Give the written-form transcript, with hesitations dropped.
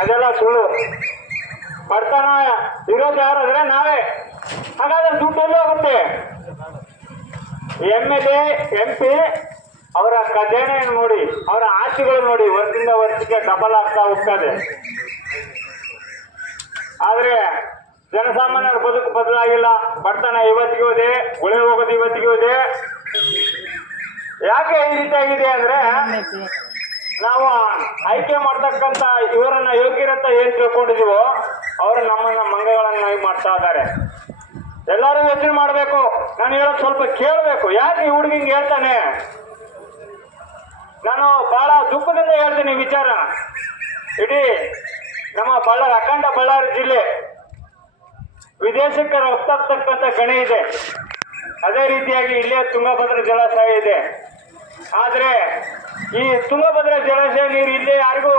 ಅದೆಲ್ಲ ಸುಳ್ಳು. ಬಡತನ ಇರೋದು ಯಾರಾದ್ರೆ ನಾವೇ. ಹಾಗಾದ್ರೆ ದುಡ್ಡು ಎಲ್ಲ ಹೋಗುತ್ತೆ. MLA MP ಅವರ ಖಜಾನೆ ನೋಡಿ, ಅವರ ಆಸ್ತಿಗಳು ನೋಡಿ, ವರ್ಷದಿಂದ ವರ್ಷಕ್ಕೆ ಡಬಲ್ ಆಗ್ತಾ ಹೋಗ್ತದೆ. ಆದ್ರೆ ಜನಸಾಮಾನ್ಯರ ಬದುಕು ಬದಲಾಗಿಲ್ಲ. ಬಡತನ ಇವತ್ತಿಗೂ ಇದೆ, ಗುಳೆ ಹೋಗೋದು ಇವತ್ತಿಗೂ ಇದೆ. ಯಾಕೆ ಈ ರೀತಿಯಾಗಿದೆ ಅಂದ್ರೆ, ನಾವು ಆಯ್ಕೆ ಮಾಡ್ತಕ್ಕಂತ ಇವರನ್ನ ಯೋಗ್ಯರಂತ ಏನ್ ತಿಳ್ಕೊಂಡಿದೀವೋ ಅವರು ನಮ್ಮನ್ನ ಮಂಗಗಳನ್ನಾಗಿ ಮಾಡ್ತಾ ಇದ್ದಾರೆ. ಎಲ್ಲರೂ ಯೋಚನೆ ಮಾಡ್ಬೇಕು. ನಾನು ಹೇಳೋದು ಸ್ವಲ್ಪ ಕೇಳಬೇಕು. ಯಾಕೆ ಈ ಹುಡುಗಿಂಗ್ ಹೇಳ್ತಾನೆ? ನಾನು ಬಹಳ ದುಃಖದಿಂದ ಹೇಳ್ತೀನಿ ವಿಚಾರ. ಇಡೀ ನಮ್ಮ ಅಖಂಡ ಬಳ್ಳಾರಿ ಜಿಲ್ಲೆ ವಿದೇಶಕ್ಕೆ ರಫ್ತಾಗ್ತಕ್ಕಂಥ ಗಣಿ ಇದೆ. ಅದೇ ರೀತಿಯಾಗಿ ಇಲ್ಲೇ ತುಂಗಭದ್ರಾ ಜಲಾಶಯ ಇದೆ. ಆದ್ರೆ ಈ ತುಂಗಭದ್ರಾ ಜಲಾಶಯ ನೀರು ಇಲ್ಲೇ ಯಾರಿಗೂ